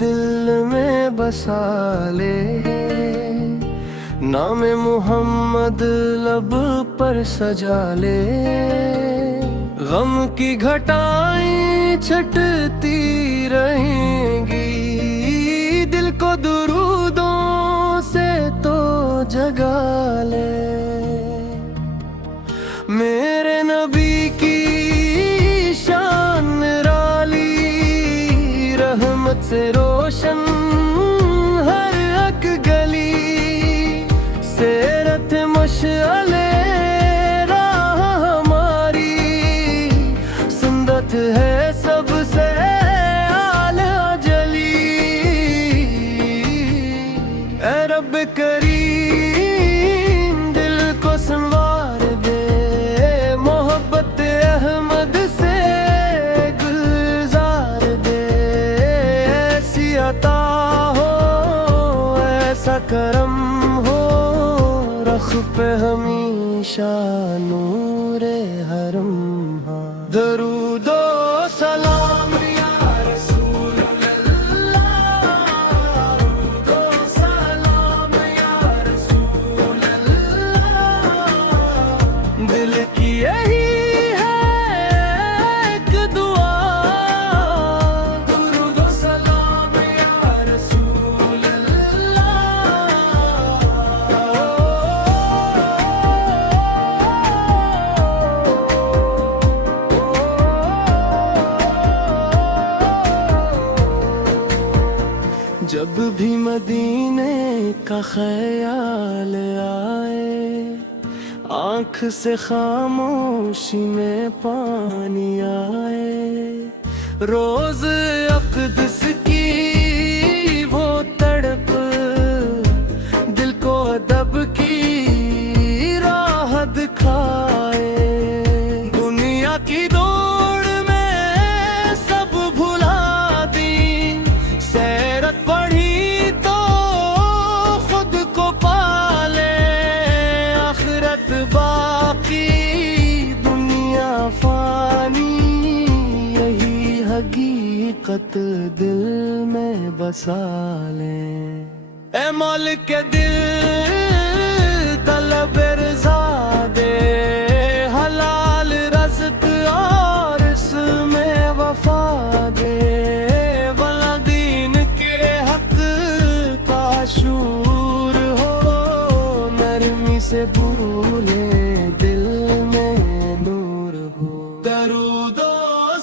دل میں بسا لے، نام محمد لب پر سجا لے، غم کی گھٹائیں چھٹتی رہیں گی، دل کو درودوں سے تو جگا لے۔ میرے نبی کی شان نرالی، رحمت سے روشن ہر ایک گلی، سیرت مشعلے راہ ہماری، سنت ہے سب سے اعلیٰ جلی۔ اے رب کریم دل کو سنوار دے، محبت احمد سے گلزار دے، ایسی عطا ہو ایسا کرم ہو، رخ پہ ہمیشہ نور حرم۔ درود و سلام یا رسول اللہ، درود و سلام یا رسول اللہ، دل کی یہی ہے ایک دعا، درود و سلام یا رسول اللہ۔ جب بھی مدینے کا خیال آئے، آنکھ سے خاموشی میں پانی آئے، روز اقدس کی وہ تڑپ، دل کو ادب کی راہ دکھائے، دنیا کی دوڑ میں سب بھلا دی، سیرت پڑھی تو خود کو پالے، آخرت باقی دنیا فانی، یہی حقیقت دل میں بسا لیں۔ اے مالک دل طلب رضا دے، حلال رزق اور اس میں وفا دے، بلا دین کے حق کا شعور ہو، نرمی سے بولے دل میں نور ہو۔ درود و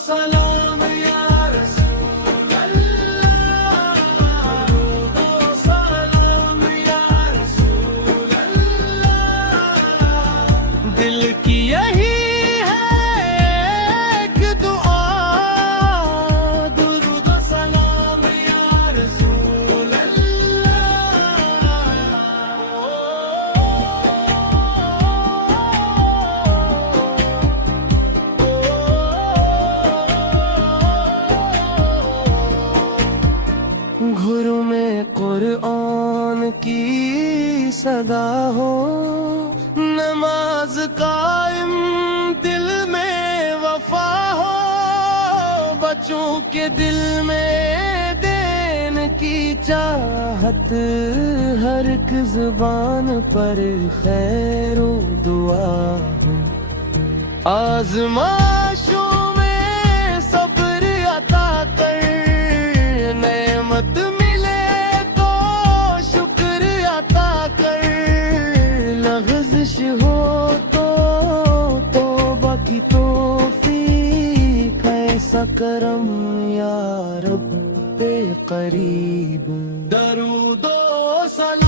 سلام یا رسول اللہ، درود و سلام یا رسول اللہ، دل کی یہی ہے ایک دعا، درود و سلام یا رسول اللہ۔ گھروں میں قرآن کی صدا ہو، نماز قائم دل میں وفا ہو، بچوں کے دل میں دین کی چاہت، ہر ایک زبان پر خیر و دعا ہو، آزمائشوں میں صبر عطا کر، نعمت ملے تو شکر عطا کر، لغزش ہو تو توبہ کی توفیق، ایسا کرم یا رب قریب۔ درود و سلام